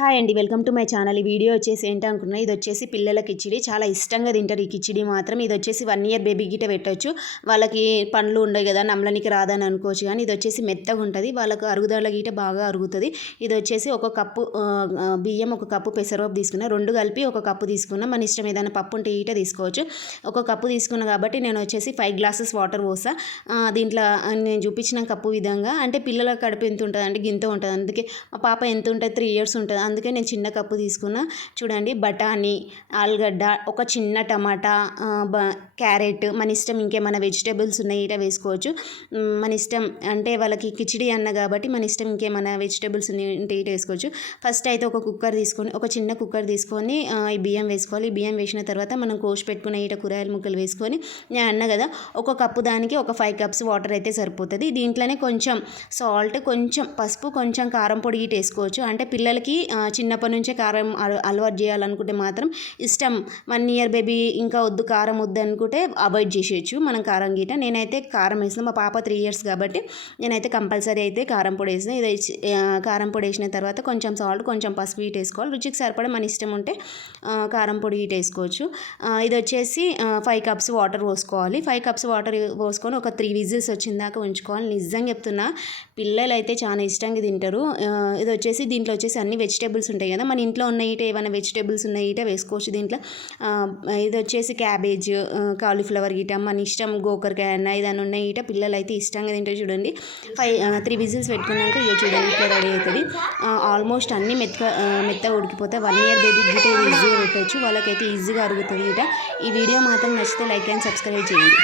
Hi అండి. Welcome to my channel. ఈ video వచ్చేసి ఏంటనుకున్నా ఇది వచ్చేసి పిల్లల కిచిడి చాలా ఇష్టంగా తింటారు ఈ కిచిడి మాత్రం. ఇది వచ్చేసి వన్ ఇయర్ బేబీ గిట పెట్టొచ్చు. వాళ్ళకి పండ్లు ఉండవు కదా నమ్మలనికి రాదని అనుకోవచ్చు కానీ ఇది వచ్చేసి మెత్తగా ఉంటుంది. వాళ్ళకు అరుగుదల గీట బాగా అరుగుతుంది. ఇది వచ్చేసి ఒక కప్పు బియ్యం ఒక కప్పు పెసరపప్పు తీసుకున్నా రెండు కలిపి ఒక కప్పు తీసుకున్నా మన ఇష్టం ఏదైనా పప్పు ఉంటే ఈట తీసుకోవచ్చు. ఒక కప్పు తీసుకున్నా కాబట్టి నేను వచ్చేసి ఫైవ్ గ్లాసెస్ వాటర్ పోసా. దీంట్లో నేను చూపించిన కప్పు విధంగా అంటే పిల్లల కడుపు ఎంత ఉంటుంది అంటే గింత ఉంటుంది. అందుకే మా పాప ఎంత ఉంటుంది త్రీ ఇయర్స్ ఉంటుంది అందుకే నేను చిన్న కప్పు తీసుకున్నా. చూడండి బఠానీ ఆలుగడ్డ ఒక చిన్న టమాటా బ క్యారెట్ మన ఇష్టం ఇంకేమైనా వెజిటేబుల్స్ ఉన్నాయి ఇట వేసుకోవచ్చు. మన ఇష్టం అంటే వాళ్ళకి కిచిడి అన్న కాబట్టి మన ఇష్టం ఇంకేమైనా వెజిటేబుల్స్ ఉంటే ఇట వేసుకోవచ్చు. ఫస్ట్ అయితే ఒక కుక్కర్ తీసుకొని ఒక చిన్న కుక్కర్ తీసుకొని ఈ బియ్యం వేసుకోవాలి. ఈ బియ్యం వేసిన తర్వాత మనం కోసి పెట్టుకున్న ఇట కూరగాయల ముక్కలు వేసుకొని నేను అన్న కదా ఒక కప్పు దానికి ఒక ఫైవ్ కప్స్ వాటర్ అయితే సరిపోతుంది. దీంట్లోనే కొంచెం సాల్ట్ కొంచెం పసుపు కొంచెం కారం పొడి ఇటు వేసుకోవచ్చు. అంటే పిల్లలకి చిన్నప్పటి నుంచే కారం అలవాటు చేయాలనుకుంటే మాత్రం ఇష్టం. వన్ ఇయర్ బేబీ ఇంకా వద్దు కారం వద్దు అనుకుంటే అవాయిడ్ చేసేయచ్చు. మనం కారం గీట నేనైతే కారం వేసిన మా పాప త్రీ ఇయర్స్ కాబట్టి నేనైతే కంపల్సరీ అయితే కారం పొడి వేసిన ఇది కారం పొడి వేసిన తర్వాత కొంచెం సాల్ట్ కొంచెం పసుపు ఇటు వేసుకోవాలి. రుచికి సరిపడా మన ఇష్టం ఉంటే కారం పొడి ఇటు వేసుకోవచ్చు. ఇది వచ్చేసి ఫైవ్ కప్స్ వాటర్ పోసుకోవాలి. ఫైవ్ కప్స్ వాటర్ పోసుకొని ఒక త్రీ విజిల్స్ వచ్చిన దాకా ఉంచుకోవాలి. నిజంగా చెప్తున్నా పిల్లలు అయితే చాలా ఇష్టంగా తింటారు. ఇది వచ్చేసి దీంట్లో వచ్చేసి అన్ని వెజిటేబుల్స్ వెజిటేబుల్స్ ఉంటాయి కదా మన ఇంట్లో ఉన్న ఇట ఏమైనా వెజిటేబుల్స్ ఉన్న ఇట వేసుకోవచ్చు దీంట్లో. ఇది వచ్చేసి క్యాబేజ్ కాలీఫ్లవర్ గిట మన ఇష్టం గోకరకాయ అన్న ఏదైనా ఉన్న ఇట పిల్లలు అయితే ఇష్టంగా తింటే చూడండి. ఫైవ్ త్రీ విజిల్స్ పెట్టుకున్నాక ఇక చూడండి ఇట్లా రెడీ అవుతుంది. ఆల్మోస్ట్ అన్ని మెత్త మెత్తగా ఉడికిపోతే వన్ ఇయర్ బేబీ గిట ఈజీగా పెట్టవచ్చు వాళ్ళకైతే ఈజీగా అరుగుతుంది ఇట ఈ వీడియో మాత్రం నచ్చితే లైక్ అండ్ సబ్స్క్రైబ్ చేయండి.